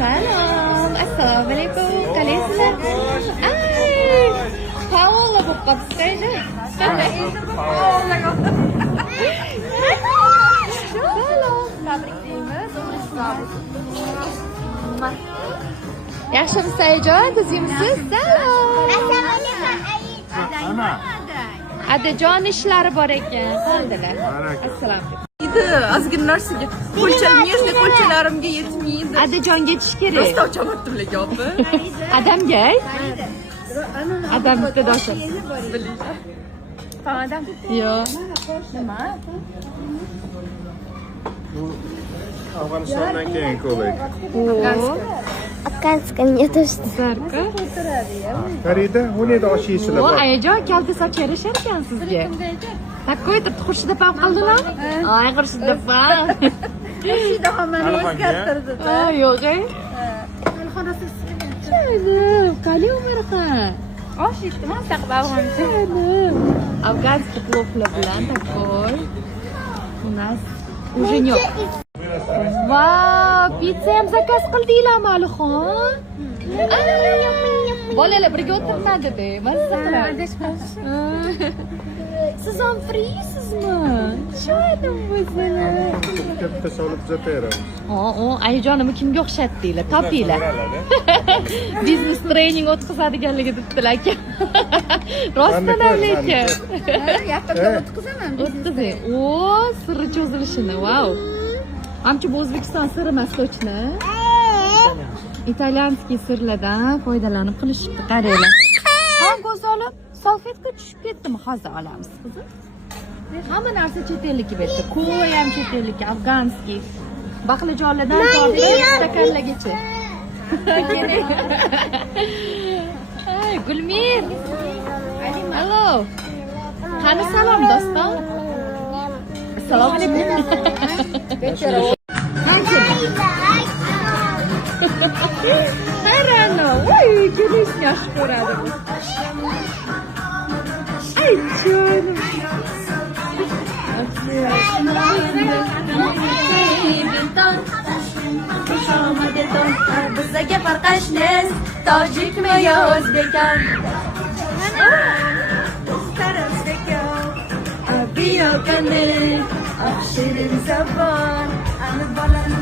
Salom. Assalomu alaykum. Qalaysizlar? Ay! Paola bo'lib qolibsiz-da. Salom. Tabriklaymiz. Yaxshimisiz Ayajon? Tuzimsiz? Salom. Ana. Adajon ishlari bor ekan. Qoldilar. Assalomu alaykum. Ozgina narsaga nежный qo'lchalarimga yetmaydi. Adajonga yetish kerak. Dostavchamatdim lekin opa. Adamga ayt. Adam bitta dosa. Adam. Yo'q. Nima? Afg'onistondan keyin ko'ylak. Afg'onistonga to'shdi. Zarka. Farida, u yerda osh yeysizlar. O, Ayajon kalta soch yarashar ekan sizga. Такой deb Xurshida pam qildinglar? Ay, Xurshida pam. Shida hammani o'zgartirdi. Ay, yo'q. Canım, qani Umarqa? Osh yetdimi? Taqbal Canım. Afganskiy ploflar bilan такой. У нас уже нет. Vau, pizza ham zakaz qildinglarmi Alixon? Bolalar birga o'tirmadida, mazza qiladi. Siz ham friysizmi? Shonim o'zinglar. Katta solib tuzataveramiz. Ayajonimni kimga o'xshatdinglar? Topinglar. Biznes trening o'tkazadiganligi debdilar aka. Rostdan ham lekin. Yaqinda o'tkazaman. O'tkazing. O, sirri cho'zilishini. Vau. Amchi bu O'zbekiston siri emas точно. Italyanskiy sirlardan foydalanib qilishibdi, qaranglar. Ham ko'z olib, salfetka tushib ketdimi? Hozir olamiz, qizim. Hamma narsa chet ellik berdi. Ko'y ham chet ellik, afganskiy. Baqlajonlardan tortib stakanlargacha. Ay, Gulmir. Hello. Qani salom do'stim. Assalomu alaykum. Hayranım. Oy, gülüşün yaş ko'radi. Ay, canım. Bizga farqashnes, tojikmi yo o'zbekan? Biyo kanel, shirin zabon, ani bolani